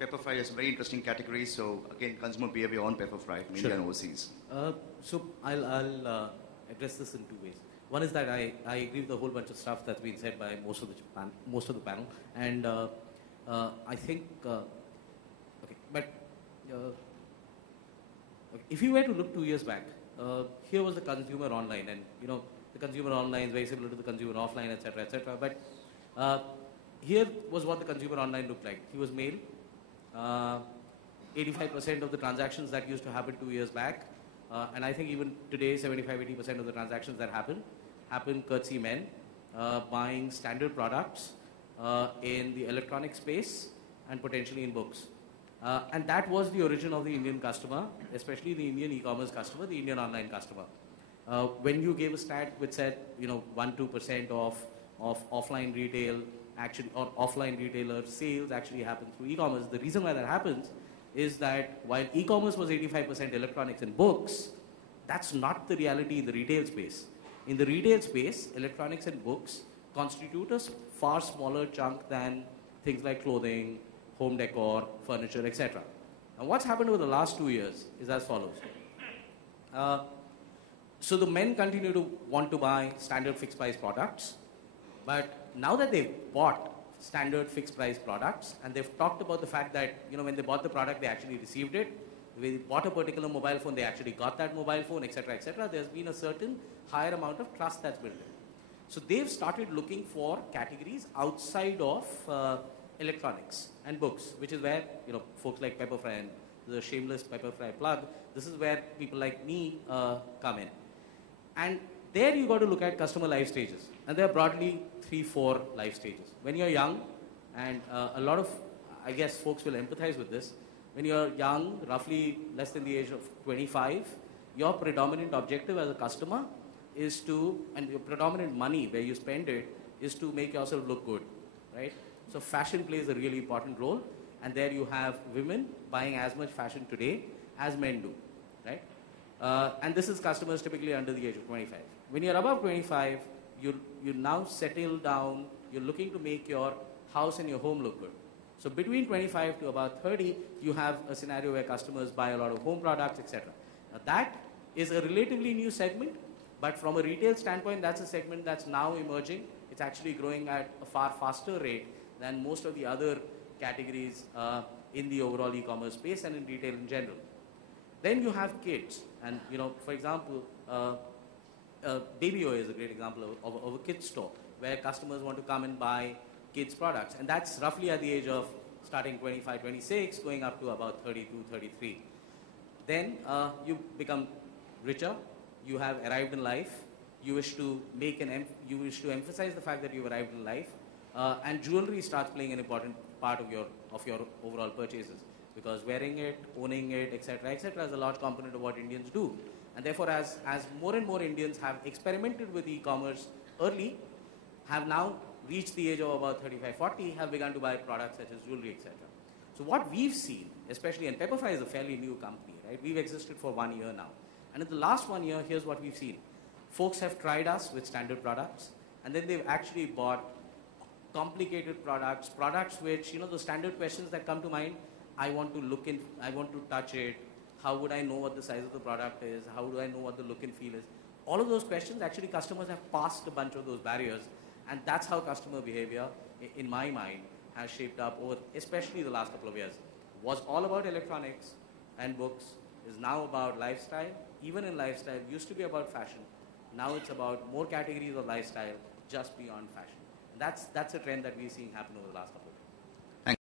Pepper-fry is a very interesting category. So again, consumer behavior on pepper-fry, mainly Sure. and overseas. So I'll address this in two ways. One is that I agree with a whole bunch of stuff that's been said by most of the panel, and I think okay, but okay, if you were to look 2 years back, here was the consumer online, and the consumer online is very similar to the consumer offline, etc., etc. But here was what the consumer online looked like. He was male. 85% of the transactions that used to happen 2 years back, and I think even today, 75-80% of the transactions that happen courtesy men, buying standard products in the electronic space and potentially in books. And that was the origin of the Indian customer, especially the Indian e-commerce customer, the Indian online customer. When you gave a stat which said, 1-2% of offline retail actually, or offline retailer sales actually happen through e-commerce. The reason why that happens is that while e-commerce was 85% electronics and books, that's not the reality in the retail space. In the retail space, electronics and books constitute a far smaller chunk than things like clothing, home decor, furniture, etc. And what's happened over the last 2 years is as follows. So the men continue to want to buy standard fixed price products, but now that they've bought standard fixed price products and they've talked about the fact that when they bought the product they actually received it, when they bought a particular mobile phone they actually got that mobile phone, etc., etc., there's been a certain higher amount of trust that's built in. So they've started looking for categories outside of electronics and books, which is where folks like Pepperfry, and the shameless Pepperfry plug, this is where people like me come in. And there you got to look at customer life stages, and there are broadly 3-4 life stages. When you're young, and a lot of, I guess, folks will empathize with this, when you're young, roughly less than the age of 25, your predominant objective as a customer is to, and your predominant money where you spend it, is to make yourself look good, right? So fashion plays a really important role, and there you have women buying as much fashion today as men do, right? And this is customers typically under the age of 25. When you're above 25, you now settle down, you're looking to make your house and your home look good. So between 25 to about 30, you have a scenario where customers buy a lot of home products, etc. Now that is a relatively new segment, but from a retail standpoint, that's a segment that's now emerging. It's actually growing at a far faster rate than most of the other categories in the overall e-commerce space and in retail in general. Then you have kids, and for example, Baby-O is a great example of a kids store where customers want to come and buy kids products, and that's roughly at the age of starting 25, 26, going up to about 32, 33. Then you become richer, you have arrived in life, you wish to emphasize the fact that you've arrived in life, and jewelry starts playing an important part of your overall purchases, because wearing it, owning it, etc., etc., is a large component of what Indians do. And therefore, as more and more Indians have experimented with e-commerce early, have now reached the age of about 35, 40, have begun to buy products such as jewelry, etc. So what we've seen, especially, and Pepperfry is a fairly new company, right? We've existed for 1 year now. And in the last 1 year, here's what we've seen. Folks have tried us with standard products, and then they've actually bought complicated products which, the standard questions that come to mind, I want to look in, I want to touch it, how would I know what the size of the product is, how do I know what the look and feel is? All of those questions, actually customers have passed a bunch of those barriers, and that's how customer behavior, in my mind, has shaped up over, especially the last couple of years. Was all about electronics and books, is now about lifestyle. Even in lifestyle, used to be about fashion. Now it's about more categories of lifestyle just beyond fashion. And that's a trend that we're seeing happen over the last couple of years.